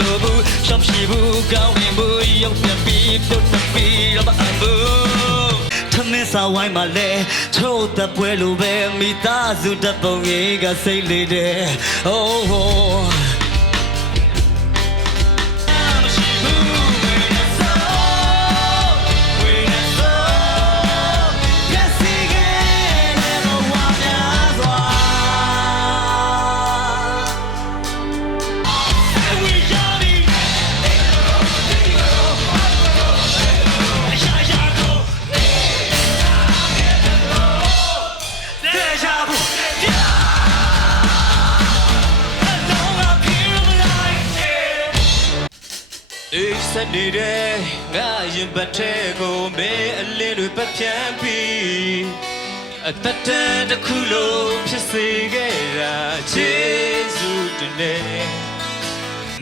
လိုဘူးရှောင်ရှိဘူးကောင်းရင်ဘူးရုပ်ပြန်ပြီးပြုတ်ပြီးတော့မအဘူးထမင်းစာဝိုင်းမှာလဲချို့တပွဲလိုပဲမိသားစုတပုံကြီးကစိတ်လေးတဲ့ ohစနေတဲ့ငါရင်ပတ်တဲ့ကိုမဲအလင်းတွေပတ်ဖြန်းပြီးအတတန်တစ်ခုလုံးဖြစ်စေခဲ့တာခြေစုတင်နေ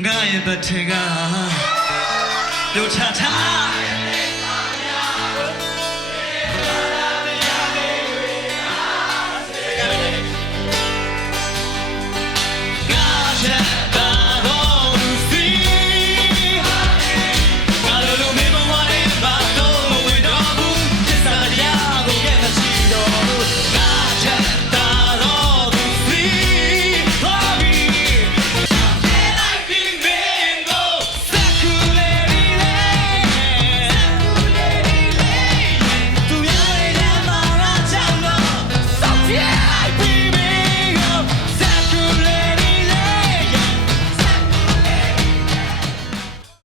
ငါရင်ပတ်တဲ့ကတို့ချထား